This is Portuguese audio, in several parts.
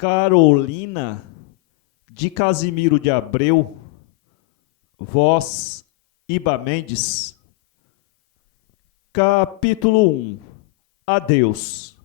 Carolina, de Casimiro de Abreu, voz Iba Mendes. Capítulo 1. Adeus.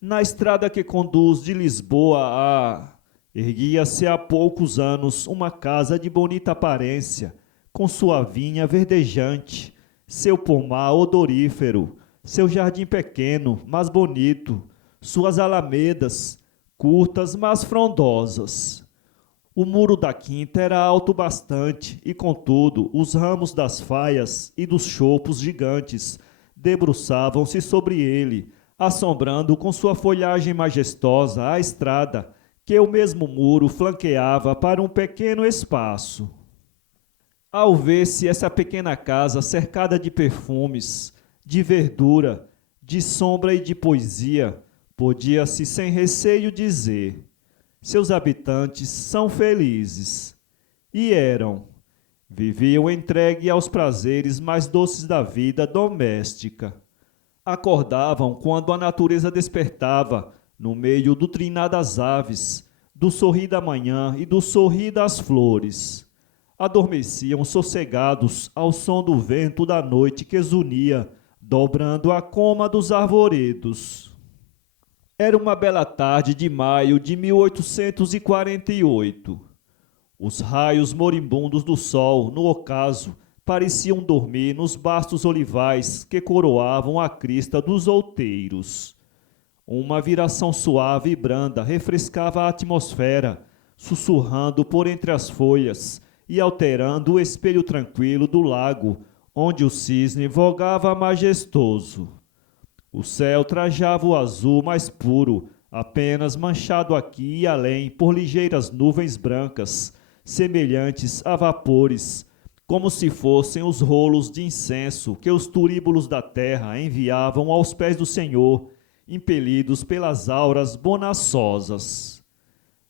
Na estrada que conduz de Lisboa a... erguia-se há poucos anos uma casa de bonita aparência, com sua vinha verdejante, seu pomar odorífero, seu jardim pequeno, mas bonito, suas alamedas, curtas, mas frondosas. O muro da quinta era alto bastante e, contudo, os ramos das faias e dos choupos gigantes debruçavam-se sobre ele, assombrando com sua folhagem majestosa a estrada que o mesmo muro flanqueava para um pequeno espaço. Ao ver-se essa pequena casa cercada de perfumes, de verdura, de sombra e de poesia, podia-se sem receio dizer: seus habitantes são felizes. E eram. Viviam entregue aos prazeres mais doces da vida doméstica. Acordavam quando a natureza despertava, no meio do trinar das aves, do sorrir da manhã e do sorrir das flores. Adormeciam sossegados ao som do vento da noite que zunia, dobrando a coma dos arvoredos. Era uma bela tarde de maio de 1848. Os raios moribundos do sol, no ocaso, pareciam dormir nos bastos olivais que coroavam a crista dos outeiros. Uma viração suave e branda refrescava a atmosfera, sussurrando por entre as folhas e alterando o espelho tranquilo do lago, onde o cisne vogava majestoso. O céu trajava o azul mais puro, apenas manchado aqui e além por ligeiras nuvens brancas, semelhantes a vapores, como se fossem os rolos de incenso que os turíbulos da terra enviavam aos pés do Senhor, impelidos pelas auras bonaçosas.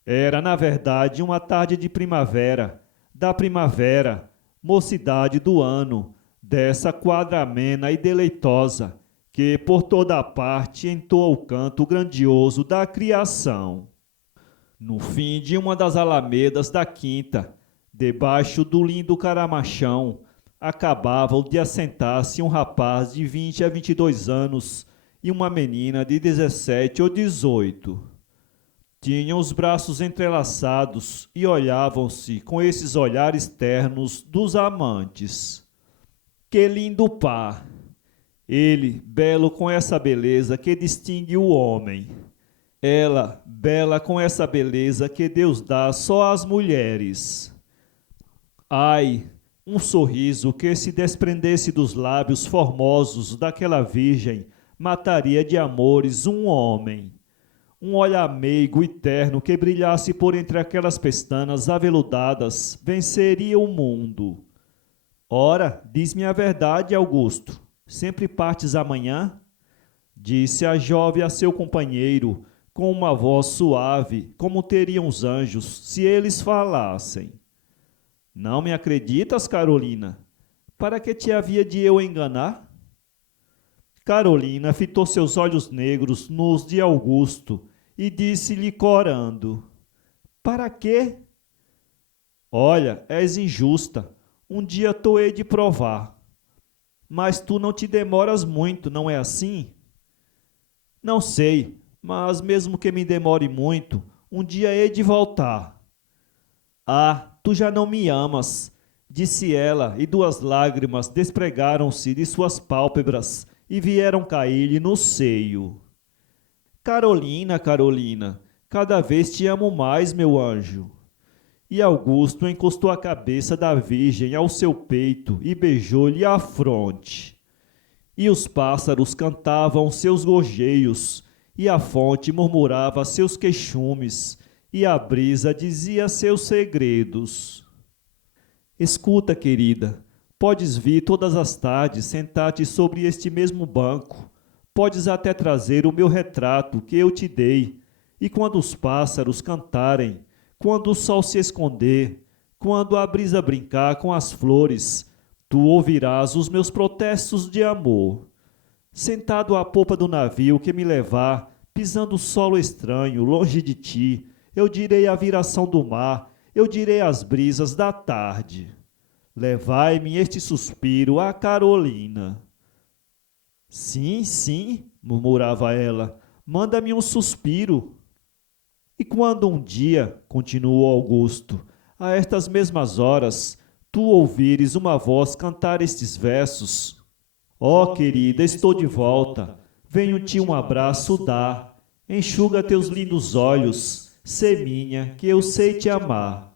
Era, na verdade, uma tarde de primavera, da primavera, mocidade do ano, dessa quadra amena e deleitosa, que por toda a parte entoa o canto grandioso da criação. No fim de uma das alamedas da quinta, debaixo do lindo caramachão, acabavam de assentar-se um rapaz de 20 a 22 anos e uma menina de 17 ou 18. Tinham os braços entrelaçados e olhavam-se com esses olhares ternos dos amantes. Que lindo par! Ele, belo com essa beleza que distingue o homem. Ela, bela com essa beleza que Deus dá só às mulheres. Ai, um sorriso que se desprendesse dos lábios formosos daquela virgem mataria de amores um homem. Um olhar meigo e terno que brilhasse por entre aquelas pestanas aveludadas venceria o mundo. Ora, diz-me a verdade, Augusto. Sempre partes amanhã? Disse a jovem a seu companheiro, com uma voz suave, como teriam os anjos, se eles falassem. Não me acreditas, Carolina? Para que te havia de eu enganar? Carolina fitou seus olhos negros nos de Augusto e disse-lhe corando: para quê? Olha, és injusta. Um dia tu hei de provar. Mas tu não te demoras muito, não é assim? Não sei, mas mesmo que me demore muito, um dia hei de voltar. Ah, tu já não me amas, disse ela, e duas lágrimas despregaram-se de suas pálpebras e vieram cair-lhe no seio. Carolina, Carolina, cada vez te amo mais, meu anjo. E Augusto encostou a cabeça da virgem ao seu peito e beijou-lhe a fronte. E os pássaros cantavam seus gorjeios, e a fonte murmurava seus queixumes, e a brisa dizia seus segredos. Escuta, querida, podes vir todas as tardes sentar-te sobre este mesmo banco, podes até trazer o meu retrato que eu te dei, e quando os pássaros cantarem, quando o sol se esconder, quando a brisa brincar com as flores, tu ouvirás os meus protestos de amor. Sentado à popa do navio que me levar, pisando solo estranho, longe de ti, eu direi a viração do mar, eu direi as brisas da tarde. Levai-me este suspiro a Carolina. Sim, sim, murmurava ela, manda-me um suspiro. E quando um dia, continuou Augusto, a estas mesmas horas, tu ouvires uma voz cantar estes versos: ó, querida, estou de volta, venho-te um abraço dar, enxuga teus lindos olhos, sê minha, que eu sei te amar.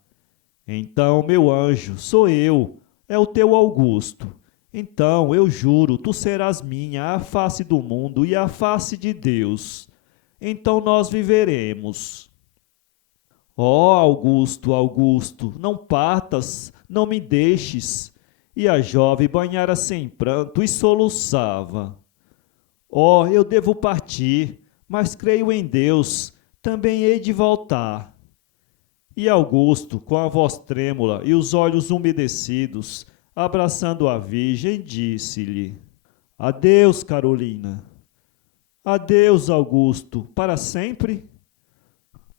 Então, meu anjo, sou eu, é o teu Augusto. Então, eu juro, tu serás minha, a face do mundo e a face de Deus. Então nós viveremos. Ó Augusto, Augusto, não partas, não me deixes. E a jovem banhara-se em pranto e soluçava. Ó, eu devo partir, mas creio em Deus, também hei de voltar. E Augusto, com a voz trêmula e os olhos umedecidos, abraçando a Virgem, disse-lhe: adeus, Carolina. Adeus, Augusto, para sempre?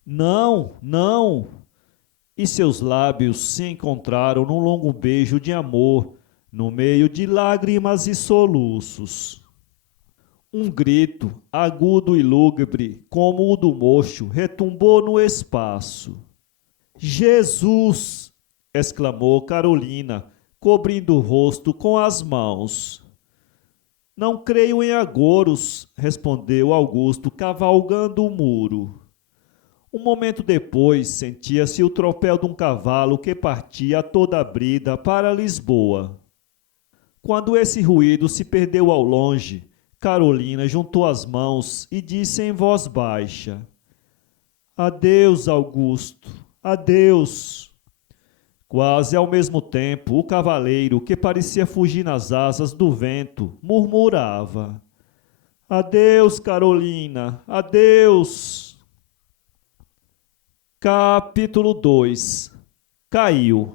Não, não. E seus lábios se encontraram num longo beijo de amor, no meio de lágrimas e soluços. Um grito, agudo e lúgubre, como o do mocho, retumbou no espaço. Jesus! Exclamou Carolina, cobrindo o rosto com as mãos. Não creio em agouros, respondeu Augusto, cavalgando o muro. Um momento depois, sentia-se o tropel de um cavalo que partia a toda a brida para Lisboa. Quando esse ruído se perdeu ao longe, Carolina juntou as mãos e disse em voz baixa: adeus, Augusto, adeus. Quase ao mesmo tempo, o cavaleiro, que parecia fugir nas asas do vento, murmurava: adeus, Carolina, adeus. Capítulo 2. Caiu.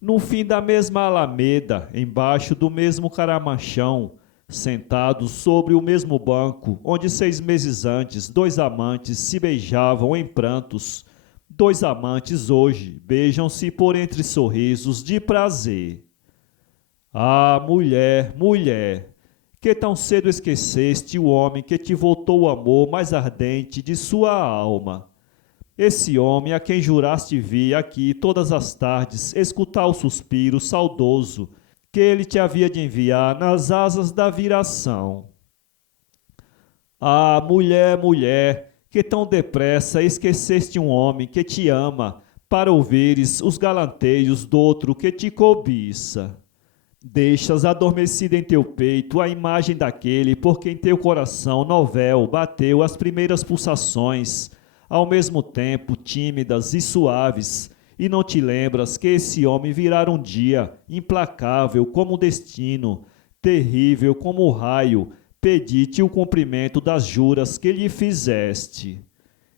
No fim da mesma alameda, embaixo do mesmo caramanchão, sentados sobre o mesmo banco, onde 6 meses antes 2 amantes se beijavam em prantos, 2 amantes hoje beijam-se por entre sorrisos de prazer. Ah, mulher, mulher, que tão cedo esqueceste o homem que te voltou o amor mais ardente de sua alma. Esse homem a quem juraste vir aqui todas as tardes escutar o suspiro saudoso que ele te havia de enviar nas asas da viração. Ah, mulher, mulher, que tão depressa esqueceste um homem que te ama para ouvires os galanteios d'outro que te cobiça. Deixas adormecida em teu peito a imagem daquele por quem teu coração novel bateu as primeiras pulsações, ao mesmo tempo tímidas e suaves, e não te lembras que esse homem virá um dia, implacável como o destino, terrível como o raio, pedir-te o cumprimento das juras que lhe fizeste.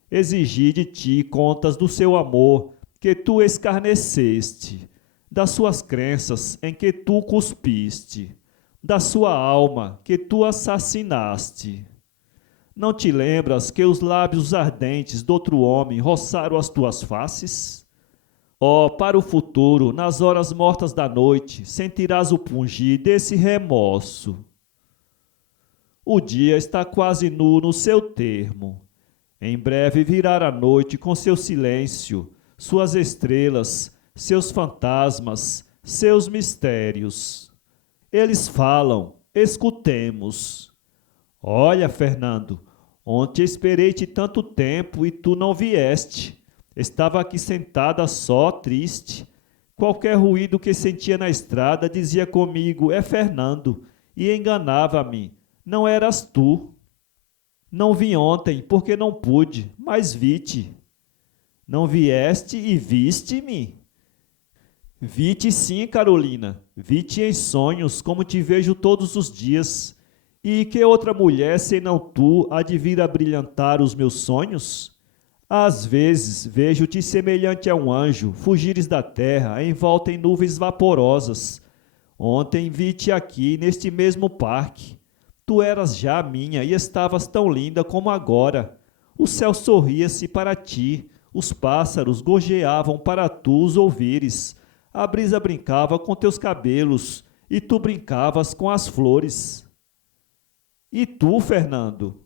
Exigi de ti contas do seu amor, que tu escarneceste, das suas crenças em que tu cuspiste, da sua alma que tu assassinaste. Não te lembras que os lábios ardentes d'outro homem roçaram as tuas faces? Ó, para o futuro, nas horas mortas da noite, sentirás o pungir desse remorso. O dia está quase nu no seu termo. Em breve virá a noite com seu silêncio, suas estrelas, seus fantasmas, seus mistérios. Eles falam, escutemos. Olha, Fernando, ontem esperei-te tanto tempo e tu não vieste. Estava aqui sentada só, triste. Qualquer ruído que sentia na estrada dizia comigo: é Fernando, e enganava-me. Não eras tu. Não vim ontem porque não pude, mas vi-te. Não vieste e viste-me? Vi-te sim, Carolina. Vi-te em sonhos, como te vejo todos os dias. E que outra mulher, senão tu, há de vir a brilhantar os meus sonhos? Às vezes vejo-te semelhante a um anjo, fugires da terra, envolta em nuvens vaporosas. Ontem vi-te aqui, neste mesmo parque. Tu eras já minha e estavas tão linda como agora. O céu sorria-se para ti, os pássaros gorjeavam para tu os ouvires. A brisa brincava com teus cabelos e tu brincavas com as flores. E tu, Fernando?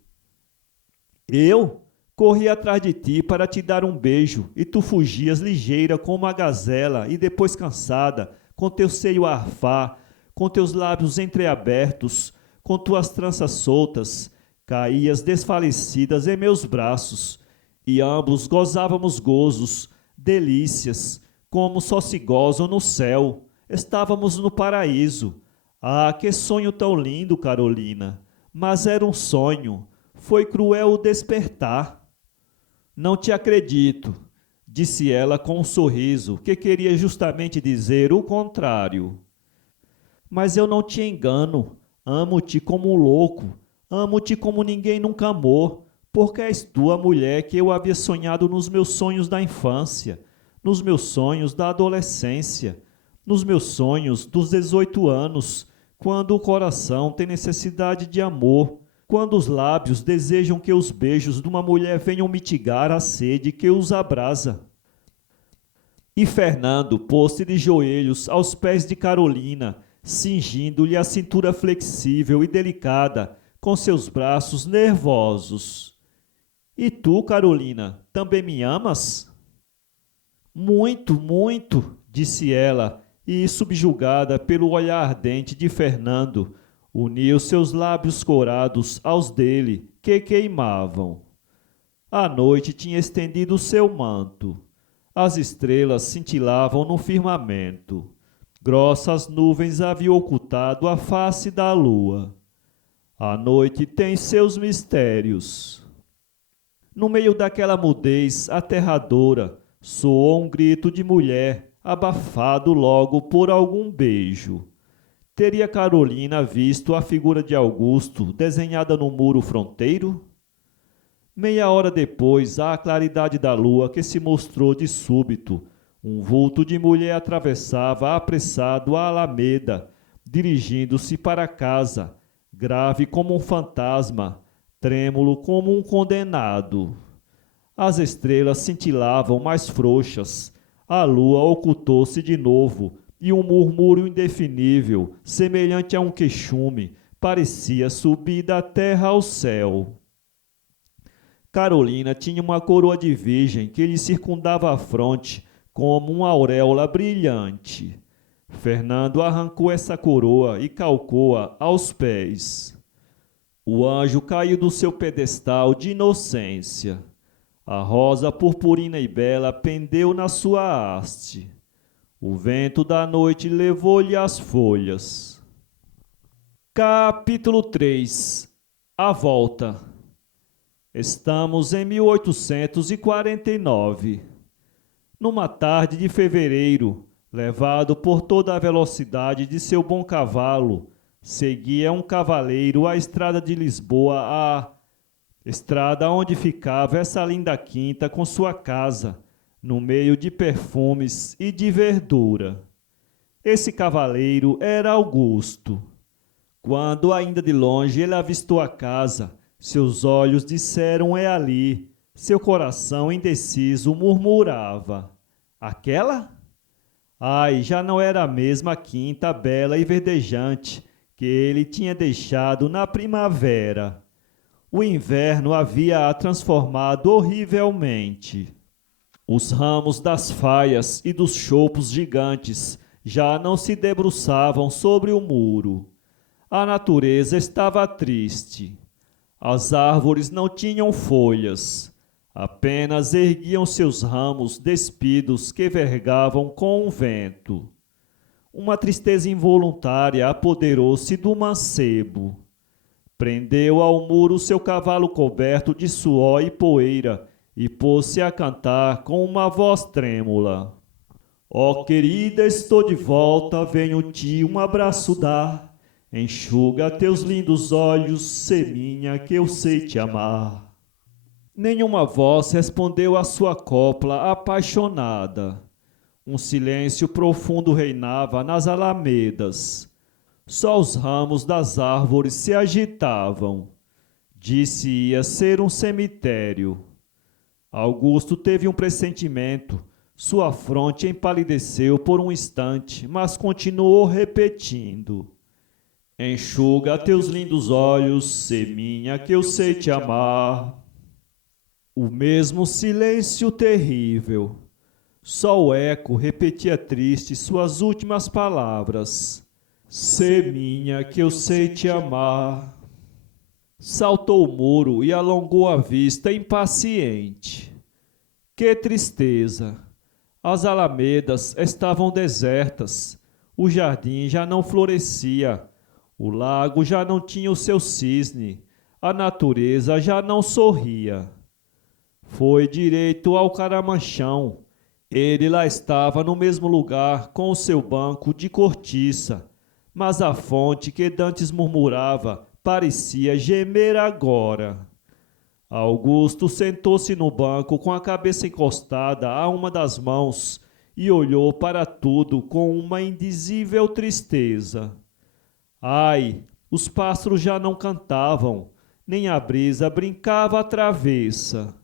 Eu corri atrás de ti para te dar um beijo e tu fugias ligeira como uma gazela e depois cansada, com teu seio a arfar, com teus lábios entreabertos, com tuas tranças soltas, caías desfalecidas em meus braços, e ambos gozávamos gozos, delícias, como só se gozam no céu. Estávamos no paraíso. Ah, que sonho tão lindo, Carolina! Mas era um sonho. Foi cruel o despertar. Não te acredito, disse ela com um sorriso que queria justamente dizer o contrário. Mas eu não te engano. Amo-te como um louco, amo-te como ninguém nunca amou, porque és tu a mulher que eu havia sonhado nos meus sonhos da infância, nos meus sonhos da adolescência, nos meus sonhos dos 18 anos, quando o coração tem necessidade de amor, quando os lábios desejam que os beijos de uma mulher venham mitigar a sede que os abrasa. E Fernando pôs-se de joelhos aos pés de Carolina, cingindo-lhe a cintura flexível e delicada com seus braços nervosos. E tu, Carolina, também me amas? Muito, muito, disse ela, e, subjugada pelo olhar ardente de Fernando, uniu seus lábios corados aos dele, que queimavam. A noite tinha estendido o seu manto. As estrelas cintilavam no firmamento. Grossas nuvens haviam ocultado a face da lua. A noite tem seus mistérios. No meio daquela mudez aterradora, soou um grito de mulher, abafado logo por algum beijo. Teria Carolina visto a figura de Augusto desenhada no muro fronteiro? Meia hora depois, à claridade da lua que se mostrou de súbito, um vulto de mulher atravessava apressado a alameda, dirigindo-se para casa, grave como um fantasma, trêmulo como um condenado. As estrelas cintilavam mais frouxas, a lua ocultou-se de novo, e um murmúrio indefinível, semelhante a um queixume, parecia subir da terra ao céu. Carolina tinha uma coroa de virgem que lhe circundava a fronte, como uma auréola brilhante. Fernando arrancou essa coroa e calcou-a aos pés. O anjo caiu do seu pedestal de inocência. A rosa purpurina e bela pendeu na sua haste. O vento da noite levou-lhe as folhas. Capítulo 3. A volta. Estamos em 1849. Numa tarde de fevereiro, levado por toda a velocidade de seu bom cavalo, seguia um cavaleiro a estrada de Lisboa, estrada onde ficava essa linda quinta com sua casa, no meio de perfumes e de verdura. Esse cavaleiro era Augusto. Quando ainda de longe ele avistou a casa, seus olhos disseram: é ali. Seu coração indeciso murmurava: aquela? Ai, já não era a mesma quinta bela e verdejante que ele tinha deixado na primavera. O inverno havia-a transformado horrivelmente. Os ramos das faias e dos choupos gigantes já não se debruçavam sobre o muro. A natureza estava triste. As árvores não tinham folhas. Apenas erguiam seus ramos despidos que vergavam com o vento. Uma tristeza involuntária apoderou-se do mancebo. Prendeu ao muro seu cavalo coberto de suor e poeira e pôs-se a cantar com uma voz trêmula. Ó querida, estou de volta, venho-te um abraço dar. Enxuga teus lindos olhos, sê minha, que eu sei te amar. Nenhuma voz respondeu à sua copla apaixonada. Um silêncio profundo reinava nas alamedas. Só os ramos das árvores se agitavam. Disse-ia ser um cemitério. Augusto teve um pressentimento. Sua fronte empalideceu por um instante, mas continuou repetindo: enxuga teus lindos olhos, sê minha, que eu sei te amar. O mesmo silêncio terrível. Só o eco repetia triste suas últimas palavras: sê minha, que eu sei te amar. Saltou o muro e alongou a vista impaciente. Que tristeza! As alamedas estavam desertas, o jardim já não florescia, o lago já não tinha o seu cisne, a natureza já não sorria. Foi direito ao Caramanchão. Ele lá estava no mesmo lugar com o seu banco de cortiça, mas a fonte que dantes murmurava parecia gemer agora. Augusto sentou-se no banco com a cabeça encostada a uma das mãos e olhou para tudo com uma indizível tristeza. Ai, os pássaros já não cantavam, nem a brisa brincava à travessa.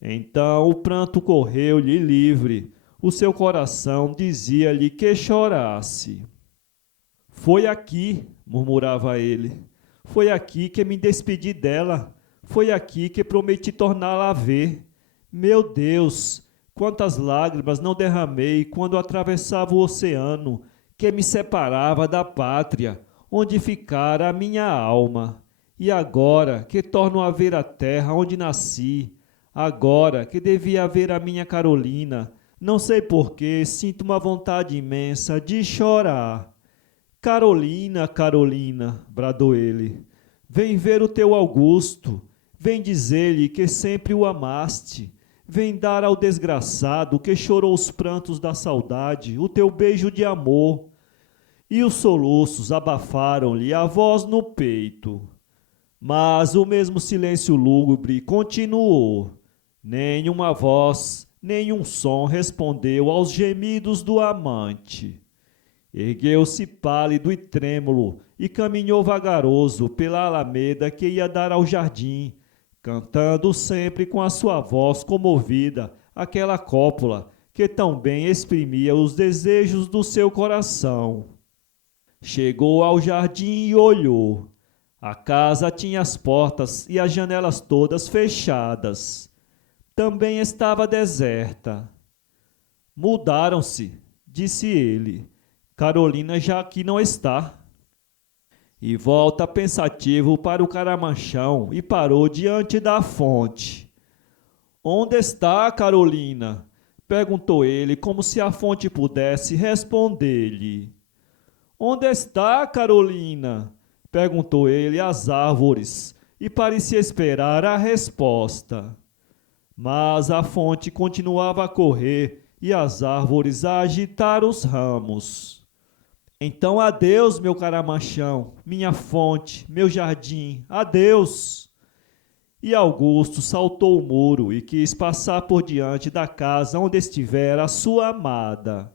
Então o pranto correu-lhe livre, o seu coração dizia-lhe que chorasse. Foi aqui, murmurava ele, foi aqui que me despedi dela, foi aqui que prometi torná-la a ver. Meu Deus, quantas lágrimas não derramei quando atravessava o oceano que me separava da pátria, onde ficara a minha alma. E agora que torno a ver a terra onde nasci, agora que devia ver a minha Carolina, não sei por que sinto uma vontade imensa de chorar. Carolina, Carolina, bradou ele, vem ver o teu Augusto, vem dizer-lhe que sempre o amaste, vem dar ao desgraçado que chorou os prantos da saudade o teu beijo de amor. E os soluços abafaram-lhe a voz no peito. Mas o mesmo silêncio lúgubre continuou. Nem uma voz, nem um som respondeu aos gemidos do amante. Ergueu-se pálido e trêmulo e caminhou vagaroso pela alameda que ia dar ao jardim, cantando sempre com a sua voz comovida aquela cópula que tão bem exprimia os desejos do seu coração. Chegou ao jardim e olhou. A casa tinha as portas e as janelas todas fechadas. Também estava deserta. Mudaram-se, disse ele. Carolina já aqui não está. E volta pensativo para o Caramanchão e parou diante da fonte. Onde está Carolina? Perguntou ele, como se a fonte pudesse responder-lhe. Onde está Carolina? Perguntou ele às árvores e parecia esperar a resposta. Mas a fonte continuava a correr e as árvores a agitar os ramos. Então adeus, meu Caramanchão, minha fonte, meu jardim, adeus! E Augusto saltou o muro e quis passar por diante da casa onde estivera a sua amada.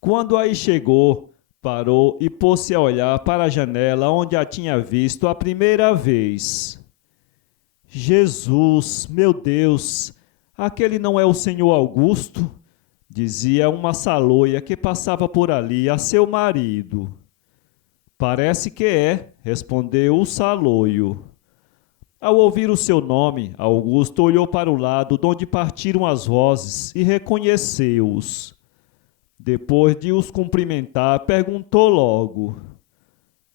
Quando aí chegou, parou e pôs-se a olhar para a janela onde a tinha visto a primeira vez. Jesus, meu Deus, aquele não é o senhor Augusto? Dizia uma saloia que passava por ali a seu marido. Parece que é, respondeu o saloio. Ao ouvir o seu nome, Augusto olhou para o lado de onde partiram as vozes e reconheceu-os. Depois de os cumprimentar, perguntou logo: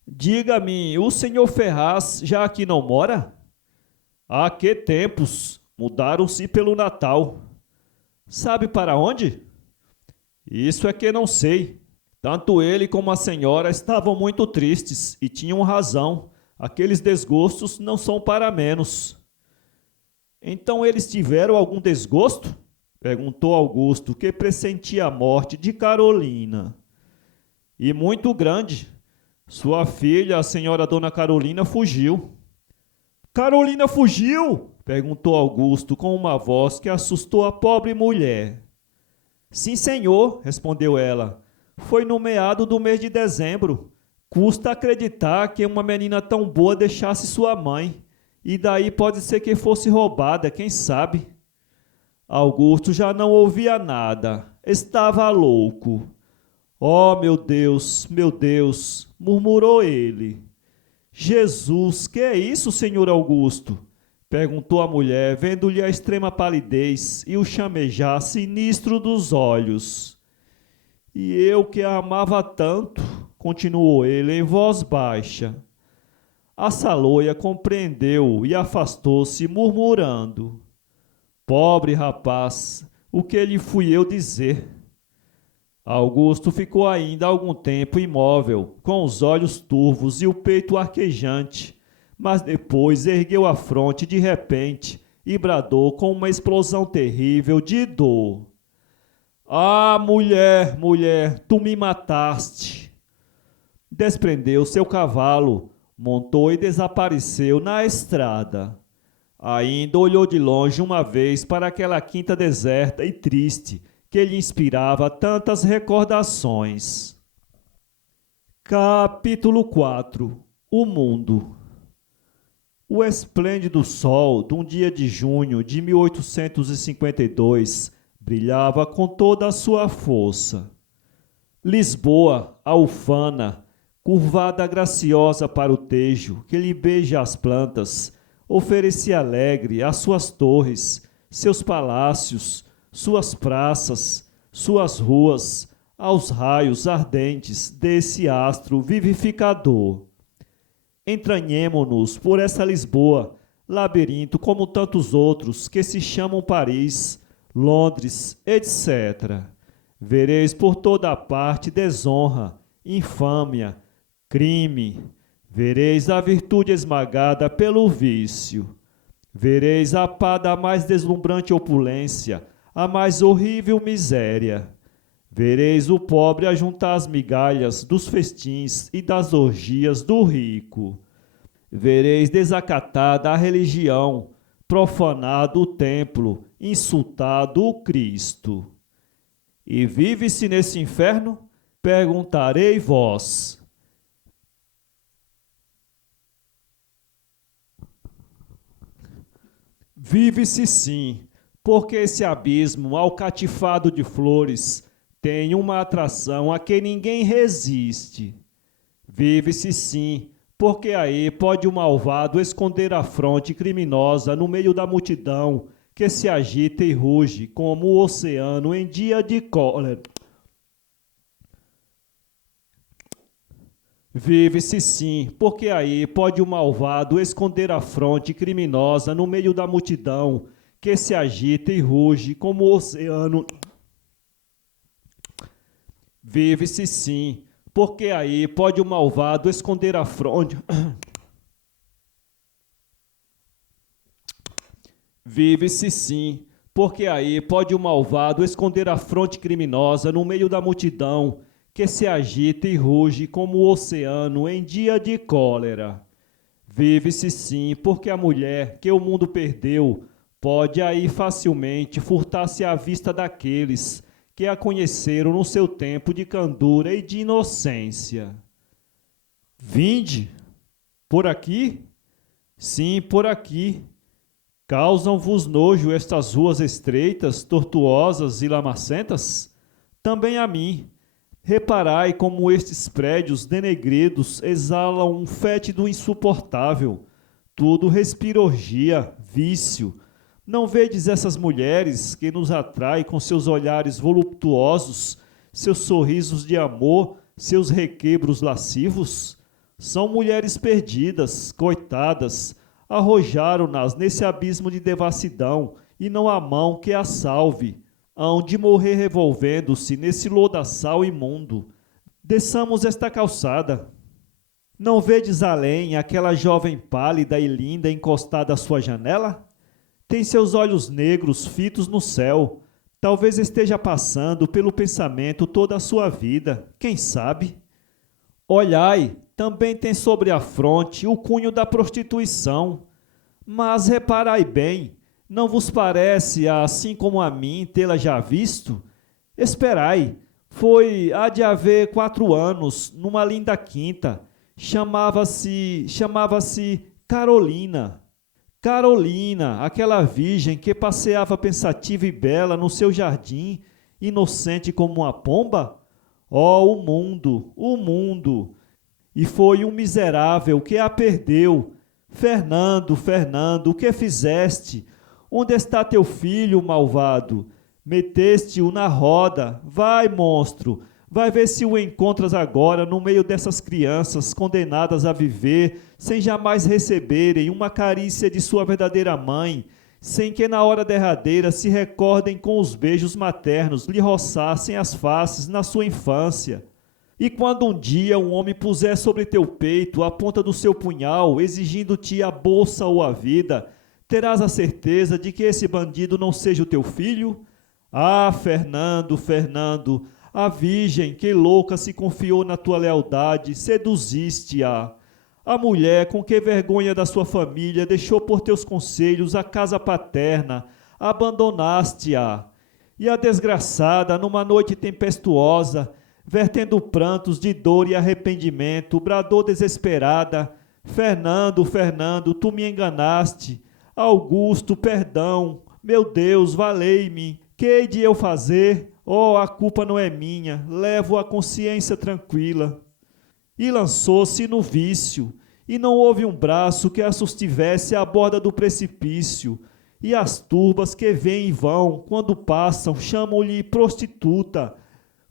diga-me, o senhor Ferraz já aqui não mora? Há que tempos, mudaram-se pelo Natal. Sabe para onde? Isso é que não sei. Tanto ele como a senhora estavam muito tristes e tinham razão. Aqueles desgostos não são para menos. Então eles tiveram algum desgosto? Perguntou Augusto, que pressentia a morte de Carolina. E muito grande. Sua filha, a senhora Dona Carolina, fugiu. Carolina fugiu? Perguntou Augusto com uma voz que assustou a pobre mulher. Sim, senhor, respondeu ela. Foi no meado do mês de dezembro. Custa acreditar que uma menina tão boa deixasse sua mãe, e daí pode ser que fosse roubada, quem sabe? Augusto já não ouvia nada, estava louco. Oh, meu Deus, murmurou ele. Jesus, que é isso, senhor Augusto? Perguntou a mulher, vendo-lhe a extrema palidez e o chamejar sinistro dos olhos. E eu que a amava tanto, continuou ele em voz baixa. A saloia compreendeu e afastou-se, murmurando. Pobre rapaz, o que lhe fui eu dizer? Augusto ficou ainda algum tempo imóvel, com os olhos turvos e o peito arquejante, mas depois ergueu a fronte de repente e bradou com uma explosão terrível de dor. Ah, mulher, mulher, tu me mataste! Desprendeu seu cavalo, montou e desapareceu na estrada. Ainda olhou de longe uma vez para aquela quinta deserta e triste, que lhe inspirava tantas recordações. Capítulo 4. O mundo. O esplêndido sol de um dia de junho de 1852 brilhava com toda a sua força. Lisboa, a ufana, curvada graciosa para o Tejo, que lhe beija as plantas, oferecia alegre as suas torres, seus palácios, suas praças, suas ruas, aos raios ardentes desse astro vivificador. Entranhemo-nos por essa Lisboa, labirinto como tantos outros que se chamam Paris, Londres, etc. Vereis por toda a parte desonra, infâmia, crime. Vereis a virtude esmagada pelo vício. Vereis a pá da mais deslumbrante opulência, a mais horrível miséria. Vereis o pobre ajuntar as migalhas dos festins e das orgias do rico. Vereis desacatada a religião, profanado o templo, insultado o Cristo. E vive-se nesse inferno? Perguntarei vós. Vive-se sim, porque esse abismo, alcatifado de flores, tem uma atração a que ninguém resiste. Vive-se sim, porque aí pode o malvado esconder a fronte criminosa no meio da multidão que se agita e ruge como o oceano em dia de cólera. Vive-se sim, porque aí pode o malvado esconder a fronte criminosa no meio da multidão que se agita e ruge como o oceano. Vive-se sim, porque aí pode o malvado esconder a fronte. Vive-se sim, porque aí pode o malvado esconder a fronte criminosa no meio da multidão que se agita e ruge como o oceano em dia de cólera. Vive-se sim, porque a mulher que o mundo perdeu pode aí facilmente furtar-se à vista daqueles que a conheceram no seu tempo de candura e de inocência. Vinde, por aqui? Sim, por aqui. Causam-vos nojo estas ruas estreitas, tortuosas e lamacentas? Também a mim. Reparai como estes prédios denegridos exalam um fétido insuportável. Tudo respira orgia, vício. Não vedes essas mulheres que nos atraem com seus olhares voluptuosos, seus sorrisos de amor, seus requebros lascivos? São mulheres perdidas, coitadas, arrojaram-nas nesse abismo de devassidão e não há mão que as salve. Hão de morrer revolvendo-se nesse lodaçal imundo. Desçamos esta calçada. Não vedes além aquela jovem pálida e linda encostada à sua janela? Tem seus olhos negros fitos no céu. Talvez esteja passando pelo pensamento toda a sua vida, quem sabe? Olhai, também tem sobre a fronte o cunho da prostituição. Mas reparai bem, não vos parece, assim como a mim, tê-la já visto? Esperai, Há de haver 4 anos, numa linda quinta. Chamava-se Carolina. Carolina, aquela virgem que passeava pensativa e bela no seu jardim, inocente como uma pomba? Oh, o mundo, o mundo! E foi um miserável que a perdeu. Fernando, Fernando, o que fizeste? Onde está teu filho, malvado? Meteste-o na roda. Vai, monstro, vai ver se o encontras agora no meio dessas crianças condenadas a viver sem jamais receberem uma carícia de sua verdadeira mãe, sem que na hora derradeira se recordem com os beijos maternos lhe roçassem as faces na sua infância. E quando um dia um homem puser sobre teu peito a ponta do seu punhal, exigindo-te a bolsa ou a vida, terás a certeza de que esse bandido não seja o teu filho? Ah, Fernando, Fernando, a virgem que louca se confiou na tua lealdade, seduziste-a. A mulher com que vergonha da sua família deixou por teus conselhos a casa paterna, abandonaste-a. E a desgraçada, numa noite tempestuosa, vertendo prantos de dor e arrependimento, bradou desesperada: Fernando, Fernando, tu me enganaste. Augusto, perdão. Meu Deus, valei-me. Que hei de eu fazer? Oh, a culpa não é minha. Levo a consciência tranquila. E lançou-se no vício, e não houve um braço que a sustivesse à borda do precipício. E as turbas que vêm e vão, quando passam, chamam-lhe prostituta.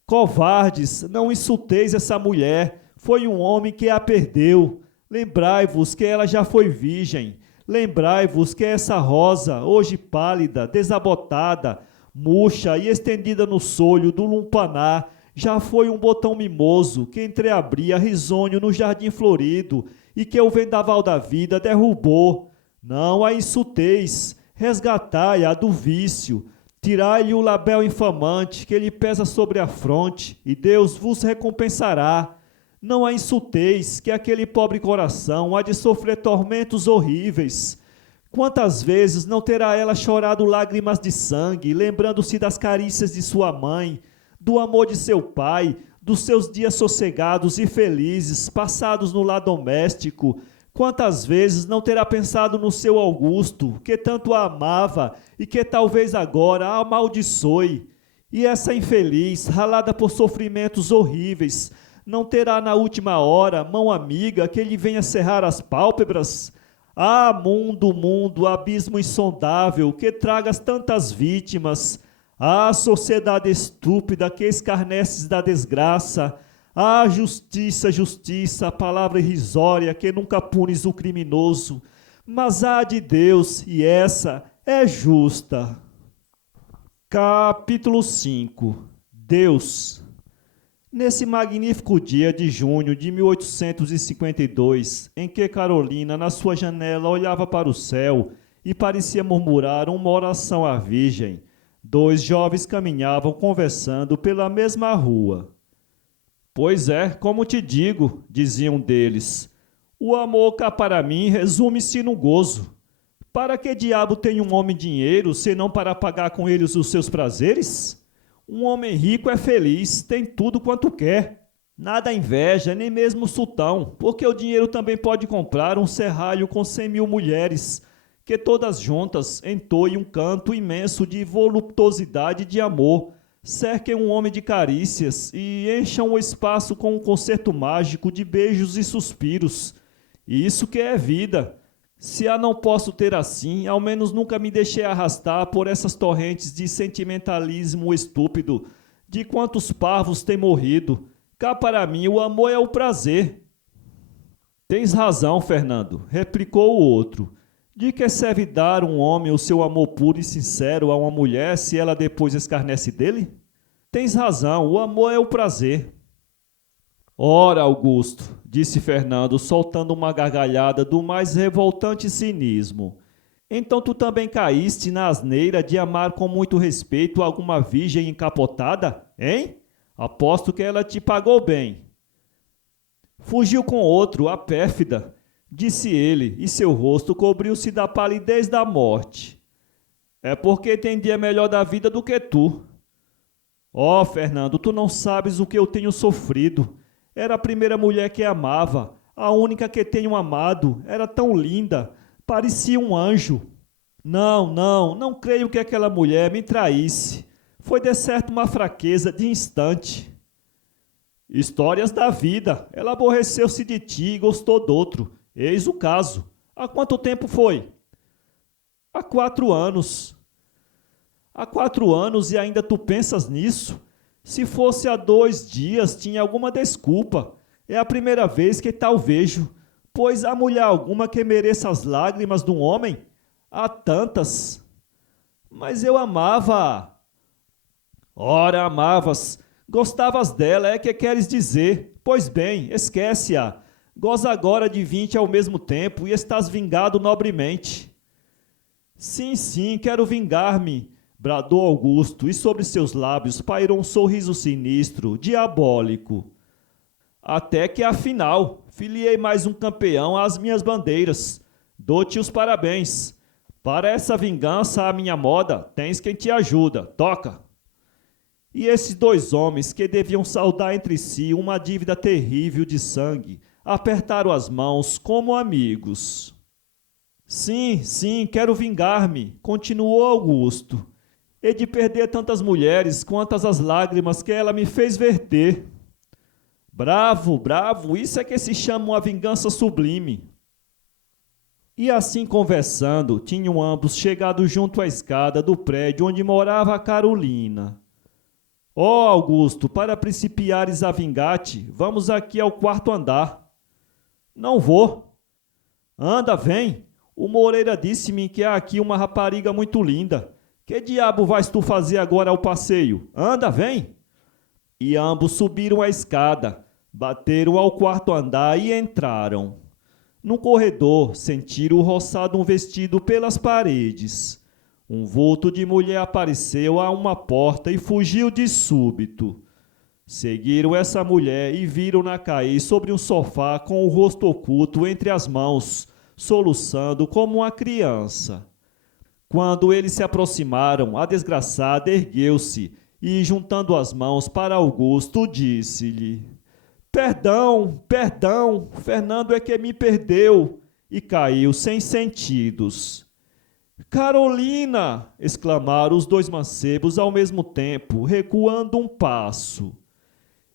Covardes, não insulteis essa mulher, foi um homem que a perdeu. Lembrai-vos que ela já foi virgem. Lembrai-vos que essa rosa, hoje pálida, desabotada, murcha e estendida no solho do lumpaná, já foi um botão mimoso que entreabria risonho no jardim florido e que o vendaval da vida derrubou. Não a insulteis, resgatai-a do vício, tirai-lhe o labéu infamante que lhe pesa sobre a fronte, e Deus vos recompensará. Não a insulteis, que aquele pobre coração há de sofrer tormentos horríveis. Quantas vezes não terá ela chorado lágrimas de sangue, lembrando-se das carícias de sua mãe, do amor de seu pai, dos seus dias sossegados e felizes, passados no lar doméstico. Quantas vezes não terá pensado no seu Augusto, que tanto a amava e que talvez agora a amaldiçoe. E essa infeliz, ralada por sofrimentos horríveis, não terá na última hora mão amiga que lhe venha cerrar as pálpebras? Ah, mundo, mundo, abismo insondável, que tragas tantas vítimas! Ah, sociedade estúpida que escarneces da desgraça! Ah, justiça, justiça, palavra irrisória que nunca punes o criminoso! Mas a de Deus, e essa é justa. Capítulo 5. Deus. Nesse magnífico dia de junho de 1852, em que Carolina, na sua janela, olhava para o céu e parecia murmurar uma oração à Virgem, 2 jovens caminhavam conversando pela mesma rua. Pois é, como te digo, dizia um deles, o amor cá para mim resume-se no gozo. Para que diabo tem um homem dinheiro, senão para pagar com eles os seus prazeres? Um homem rico é feliz, tem tudo quanto quer. Nada inveja, nem mesmo o sultão, porque o dinheiro também pode comprar um serralho com 100.000 mulheres, que todas juntas entoem um canto imenso de voluptuosidade e de amor, cerquem um homem de carícias e encham o espaço com um concerto mágico de beijos e suspiros. Isso que é vida. Se a não posso ter assim, ao menos nunca me deixei arrastar por essas torrentes de sentimentalismo estúpido, de quantos parvos têm morrido. Cá para mim o amor é o prazer. Tens razão, Fernando, replicou o outro. De que serve dar um homem o seu amor puro e sincero a uma mulher se ela depois escarnece dele? Tens razão, o amor é o prazer. Ora, Augusto, disse Fernando, soltando uma gargalhada do mais revoltante cinismo. Então tu também caíste na asneira de amar com muito respeito alguma virgem encapotada, hein? Aposto que ela te pagou bem. Fugiu com outro, a pérfida, disse ele, e seu rosto cobriu-se da palidez da morte. É porque tem dia melhor da vida do que tu. Oh, Fernando, tu não sabes o que eu tenho sofrido. Era a primeira mulher que amava, a única que tenho amado. Era tão linda, parecia um anjo. Não, não, não creio que aquela mulher me traísse. Foi de certo uma fraqueza de instante. Histórias da vida. Ela aborreceu-se de ti e gostou do outro. Eis o caso. Há quanto tempo foi? Há 4 anos. Há 4 anos e ainda tu pensas nisso? Se fosse há 2 dias, tinha alguma desculpa. É a primeira vez que tal vejo. Pois há mulher alguma que mereça as lágrimas de um homem? Há tantas. Mas eu amava-a. Ora, amavas. Gostavas dela, é que queres dizer. Pois bem, esquece-a. Goza agora de 20 ao mesmo tempo e estás vingado nobremente. Sim, sim, quero vingar-me, bradou Augusto, e sobre seus lábios pairou um sorriso sinistro, diabólico. Até que, afinal, filiei mais um campeão às minhas bandeiras. Dou-te os parabéns. Para essa vingança à minha moda, tens quem te ajuda. Toca! E esses 2 homens, que deviam saldar entre si uma dívida terrível de sangue, apertaram as mãos como amigos. Sim, sim, quero vingar-me, continuou Augusto, e de perder tantas mulheres quantas as lágrimas que ela me fez verter. Bravo, bravo, isso é que se chama uma vingança sublime. E assim conversando, tinham ambos chegado junto à escada do prédio onde morava a Carolina. Ó, Augusto, para principiares a vingar-te, vamos aqui ao 4º andar. Não vou. Anda, vem. O Moreira disse-me que há aqui uma rapariga muito linda. Que diabo vais tu fazer agora ao passeio? Anda, vem. E ambos subiram a escada, bateram ao 4º andar e entraram. No corredor, sentiram o roçar de um vestido pelas paredes. Um vulto de mulher apareceu a uma porta e fugiu de súbito. Seguiram essa mulher e viram-na cair sobre um sofá com o rosto oculto entre as mãos, soluçando como uma criança. Quando eles se aproximaram, a desgraçada ergueu-se e, juntando as mãos para Augusto, disse-lhe: Perdão, perdão, Fernando é que me perdeu, e caiu sem sentidos. Carolina! Exclamaram os 2 mancebos ao mesmo tempo, recuando um passo.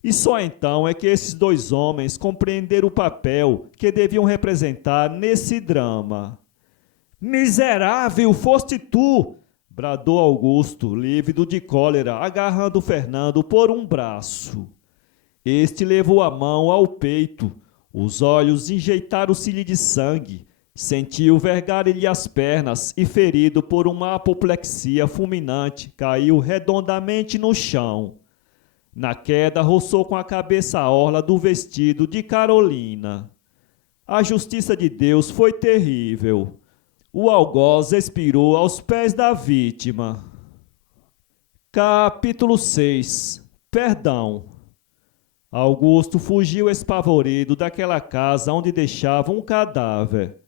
E só então é que esses 2 homens compreenderam o papel que deviam representar nesse drama. Miserável, foste tu! Bradou Augusto, lívido de cólera, agarrando Fernando por um braço. Este levou a mão ao peito, os olhos enjeitaram-se-lhe de sangue, sentiu vergar-lhe as pernas e, ferido por uma apoplexia fulminante, caiu redondamente no chão. Na queda, roçou com a cabeça a orla do vestido de Carolina. A justiça de Deus foi terrível. O algoz expirou aos pés da vítima. Capítulo 6. Perdão. Augusto fugiu espavorido daquela casa onde deixava um cadáver.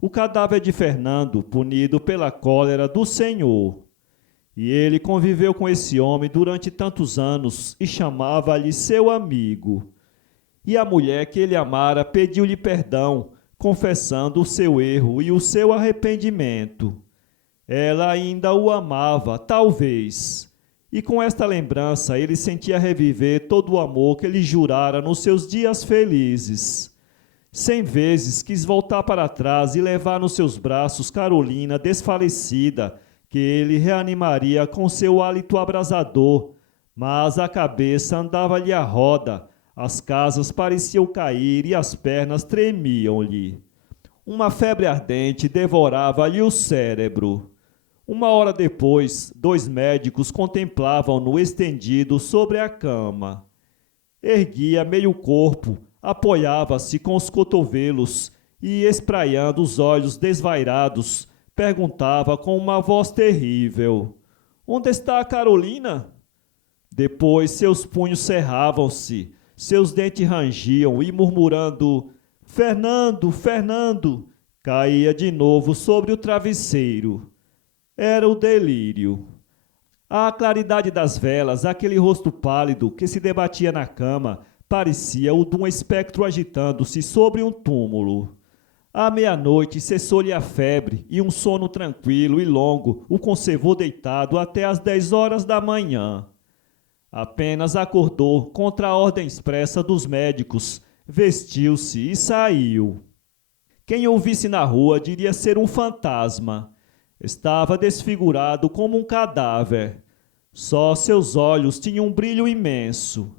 O cadáver de Fernando, punido pela cólera do Senhor. E ele conviveu com esse homem durante tantos anos e chamava-lhe seu amigo. E a mulher que ele amara pediu-lhe perdão, confessando o seu erro e o seu arrependimento. Ela ainda o amava, talvez. E com esta lembrança ele sentia reviver todo o amor que lhe jurara nos seus dias felizes. 100 vezes quis voltar para trás e levar nos seus braços Carolina desfalecida, que ele reanimaria com seu hálito abrasador, mas a cabeça andava-lhe à roda, as casas pareciam cair e as pernas tremiam-lhe. Uma febre ardente devorava-lhe o cérebro. 1 hora depois, 2 médicos contemplavam-no estendido sobre a cama. Erguia meio corpo, apoiava-se com os cotovelos e, espraiando os olhos desvairados, perguntava com uma voz terrível: Onde está a Carolina? Depois seus punhos cerravam-se, seus dentes rangiam e, murmurando Fernando, Fernando, caía de novo sobre o travesseiro. Era o delírio. À claridade das velas, aquele rosto pálido que se debatia na cama parecia o de um espectro agitando-se sobre um túmulo. À meia-noite cessou-lhe a febre e um sono tranquilo e longo o conservou deitado até às 10 horas da manhã. Apenas acordou contra a ordem expressa dos médicos, vestiu-se e saiu. Quem o visse na rua diria ser um fantasma. Estava desfigurado como um cadáver. Só seus olhos tinham um brilho imenso.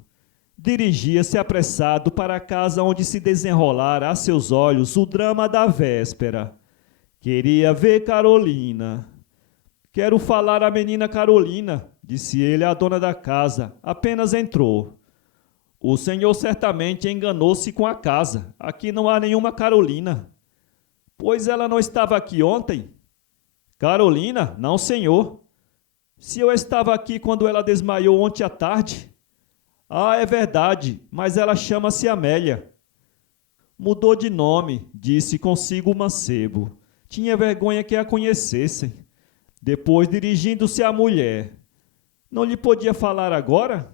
Dirigia-se apressado para a casa onde se desenrolara a seus olhos o drama da véspera. Queria ver Carolina. Quero falar à menina Carolina, disse ele à dona da casa. Apenas entrou. O senhor certamente enganou-se com a casa. Aqui não há nenhuma Carolina. Pois ela não estava aqui ontem? Carolina? Não, senhor. Se eu estava aqui quando ela desmaiou ontem à tarde? Ah, é verdade, mas ela chama-se Amélia. Mudou de nome, disse consigo o mancebo. Tinha vergonha que a conhecessem. Depois, dirigindo-se à mulher. Não lhe podia falar agora?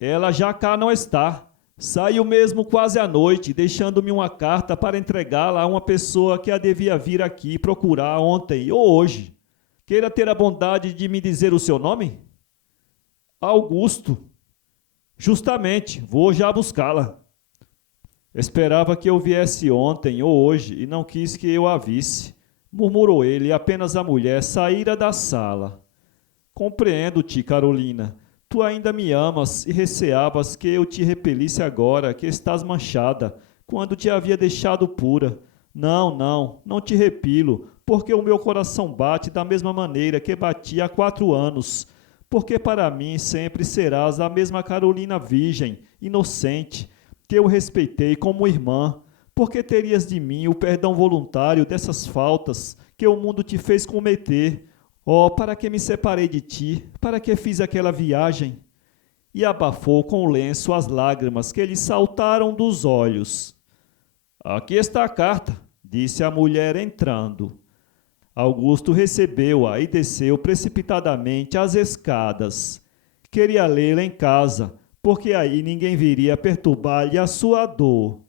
Ela já cá não está. Saiu mesmo quase à noite, deixando-me uma carta para entregá-la a uma pessoa que a devia vir aqui procurar ontem ou hoje. Queira ter a bondade de me dizer o seu nome? Augusto. Justamente, vou já buscá-la. Esperava que eu viesse ontem ou hoje e não quis que eu a visse, murmurou ele, e apenas a mulher saíra da sala. Compreendo-te, Carolina. Tu ainda me amas e receavas que eu te repelisse agora que estás manchada, quando te havia deixado pura. Não te repilo, porque o meu coração bate da mesma maneira que batia há 4 anos, porque para mim sempre serás a mesma Carolina virgem, inocente, que eu respeitei como irmã, porque terias de mim o perdão voluntário dessas faltas que o mundo te fez cometer. Oh, para que me separei de ti? Para que fiz aquela viagem? E abafou com o lenço as lágrimas que lhe saltaram dos olhos. Aqui está a carta, disse a mulher entrando. Augusto recebeu-a e desceu precipitadamente as escadas. Queria lê-la em casa, porque aí ninguém viria perturbar-lhe a sua dor.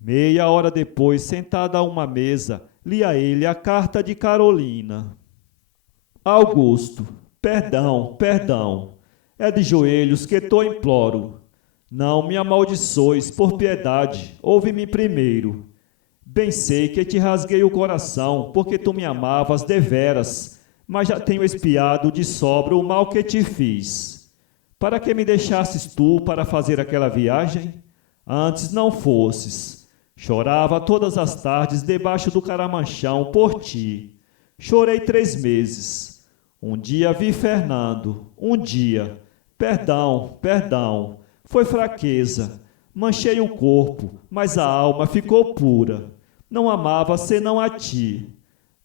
Meia hora depois, sentada a uma mesa, lia ele a carta de Carolina. Augusto, perdão. É de joelhos que te imploro. Não me amaldiçoes, por piedade, ouve-me primeiro. Bem sei que te rasguei o coração, porque tu me amavas deveras, mas já tenho expiado de sobra o mal que te fiz. Para que me deixasses tu para fazer aquela viagem? Antes não fosses. Chorava todas as tardes debaixo do caramanchão por ti. Chorei 3 meses. Um dia vi Fernando. Um dia. Perdão. Foi fraqueza. Manchei o corpo, mas a alma ficou pura. Não amava senão a ti.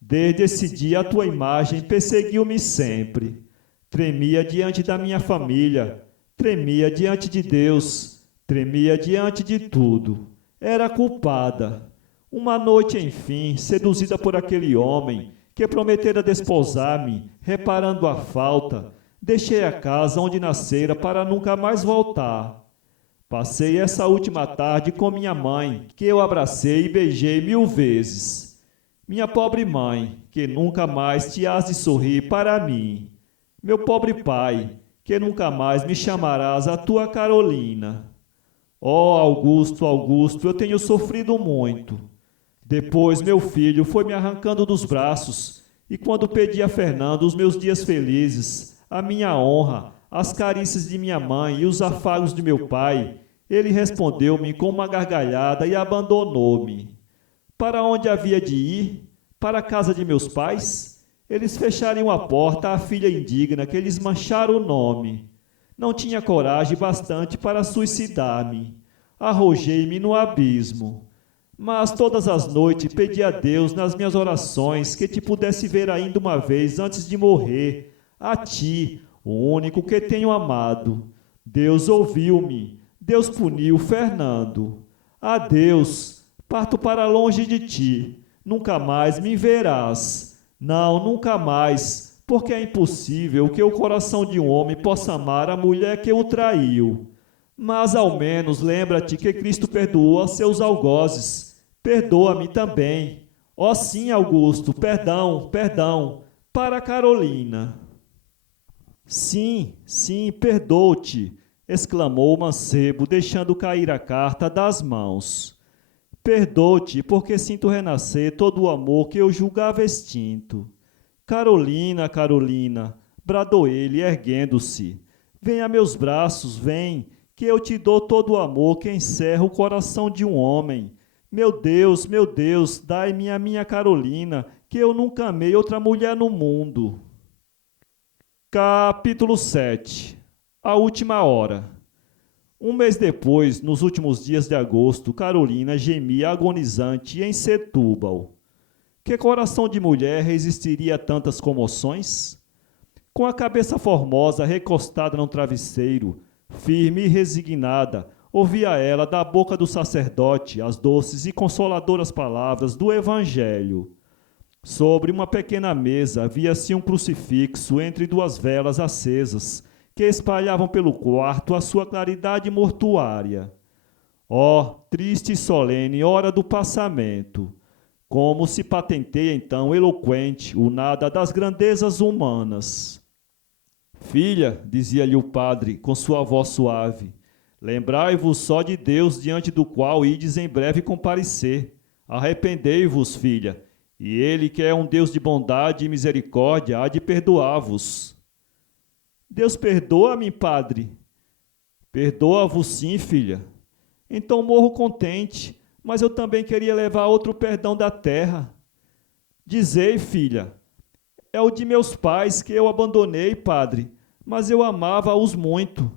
Desde esse dia a tua imagem perseguiu-me sempre. Tremia diante da minha família, tremia diante de Deus, tremia diante de tudo. Era culpada. Uma noite, enfim, seduzida por aquele homem que prometera desposar-me, reparando a falta, deixei a casa onde nascera para nunca mais voltar. Passei essa última tarde com minha mãe, que eu abracei e beijei 1000 vezes. Minha pobre mãe, que nunca mais te hás de sorrir para mim. Meu pobre pai, que nunca mais me chamarás a tua Carolina. Oh, Augusto, eu tenho sofrido muito. Depois meu filho foi me arrancando dos braços, e quando pedi a Fernando os meus dias felizes, a minha honra, as carícias de minha mãe e os afagos de meu pai, ele respondeu-me com uma gargalhada e abandonou-me. Para onde havia de ir? Para a casa de meus pais? Eles fechariam a porta à filha indigna que lhes manchara o nome. Não tinha coragem bastante para suicidar-me. Arrojei-me no abismo. Mas todas as noites pedi a Deus nas minhas orações que te pudesse ver ainda uma vez antes de morrer, a ti, o único que tenho amado. Deus ouviu-me. Deus puniu Fernando. Adeus. Parto para longe de ti. Nunca mais me verás. Não, nunca mais. porque é impossível que o coração de um homem possa amar a mulher que o traiu. Mas ao menos lembra-te que Cristo perdoou a seus algozes. Perdoa-me também. Ó sim, Augusto, perdão, perdão, para Carolina. Sim, sim, perdoo-te, exclamou o mancebo, deixando cair a carta das mãos. Perdoo-te, porque sinto renascer todo o amor que eu julgava extinto. Carolina, Carolina, bradou ele, erguendo-se. Vem a meus braços, vem, que eu te dou todo o amor que encerra o coração de um homem. Meu Deus, dai-me a minha Carolina, que eu nunca amei outra mulher no mundo. Capítulo 7. A última hora. Um mês depois, nos últimos dias de agosto, Carolina gemia agonizante em Setúbal. Que coração de mulher resistiria a tantas comoções? Com a cabeça formosa recostada num travesseiro, firme e resignada, ouvia ela da boca do sacerdote as doces e consoladoras palavras do Evangelho. Sobre uma pequena mesa via-se um crucifixo entre duas velas acesas, que espalhavam pelo quarto a sua claridade mortuária. Ó, triste e solene hora do passamento! Como se patenteia então eloquente o nada das grandezas humanas. Filha, dizia-lhe o padre com sua voz suave, lembrai-vos só de Deus diante do qual ides em breve comparecer. Arrependei-vos, filha, e ele, que é um Deus de bondade e misericórdia, há de perdoar-vos. Deus perdoa-me, padre. Perdoa-vos sim, filha. Então morro contente, mas eu também queria levar outro perdão da terra. Dizei, filha, é o de meus pais que eu abandonei, padre, mas eu amava-os muito.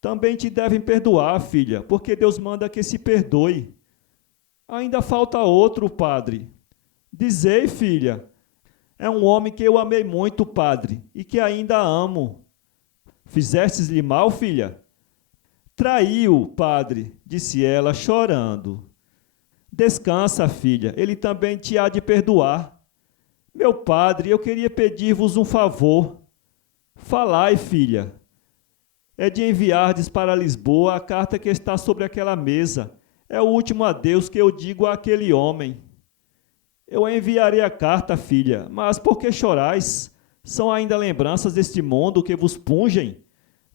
Também te devem perdoar, filha, porque Deus manda que se perdoe. Ainda falta outro, padre. Dizei, filha, é um homem que eu amei muito, padre, e que ainda amo. Fizestes-lhe mal, filha? Traiu, padre, disse ela, chorando. Descansa, filha, ele também te há de perdoar. Meu padre, eu queria pedir-vos um favor. Falai, filha. É de enviardes para Lisboa a carta que está sobre aquela mesa. É o último adeus que eu digo àquele homem. Eu enviarei a carta, filha, mas por que chorais? São ainda lembranças deste mundo que vos pungem?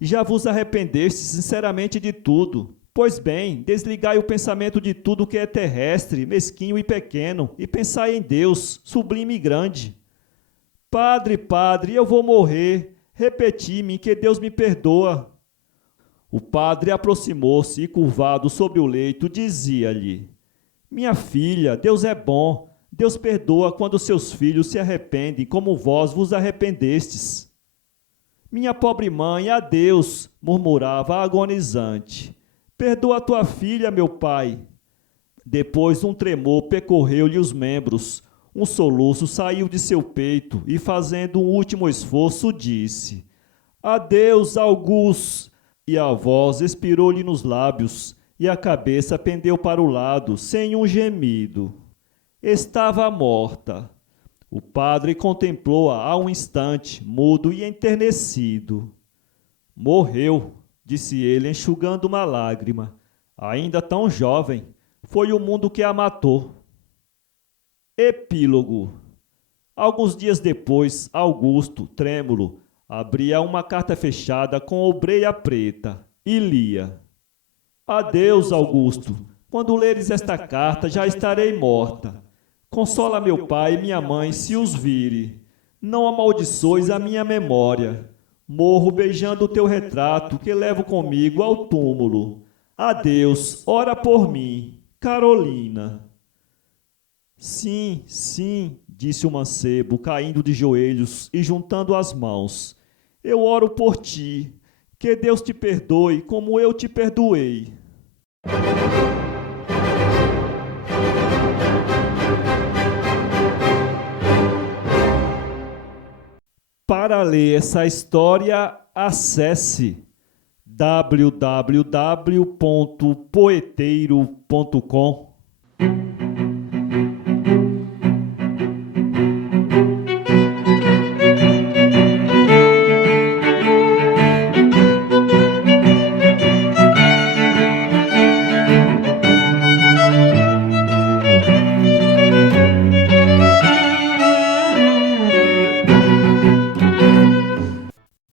Já vos arrependestes sinceramente de tudo. Pois bem, desligai o pensamento de tudo que é terrestre, mesquinho e pequeno, e pensai em Deus, sublime e grande. Padre, padre, eu vou morrer. Repeti-me que Deus me perdoa. O padre aproximou-se e, curvado sobre o leito, dizia-lhe: Minha filha, Deus é bom. Deus perdoa quando seus filhos se arrependem, como vós vos arrependestes. Minha pobre mãe, adeus, murmurava agonizante. Perdoa tua filha, meu pai. Depois um tremor percorreu-lhe os membros. Um soluço saiu de seu peito e, fazendo um último esforço, disse: Adeus, Augusto! E a voz expirou-lhe nos lábios, e a cabeça pendeu para o lado, sem um gemido. Estava morta. O padre contemplou-a há um instante, mudo e enternecido. Morreu, disse ele, enxugando uma lágrima. Ainda tão jovem, foi o mundo que a matou. Epílogo. Alguns dias depois, Augusto, trêmulo, abria uma carta fechada com obreia preta e lia: Adeus, Augusto. Quando leres esta carta, já estarei morta. Consola meu pai e minha mãe se os vire. Não amaldiçoes a minha memória. Morro beijando o teu retrato que levo comigo ao túmulo. Adeus, ora por mim, Carolina. Sim, sim, disse o mancebo, caindo de joelhos e juntando as mãos. Eu oro por ti. Que Deus te perdoe como eu te perdoei. Para ler essa história, acesse www.poeteiro.com.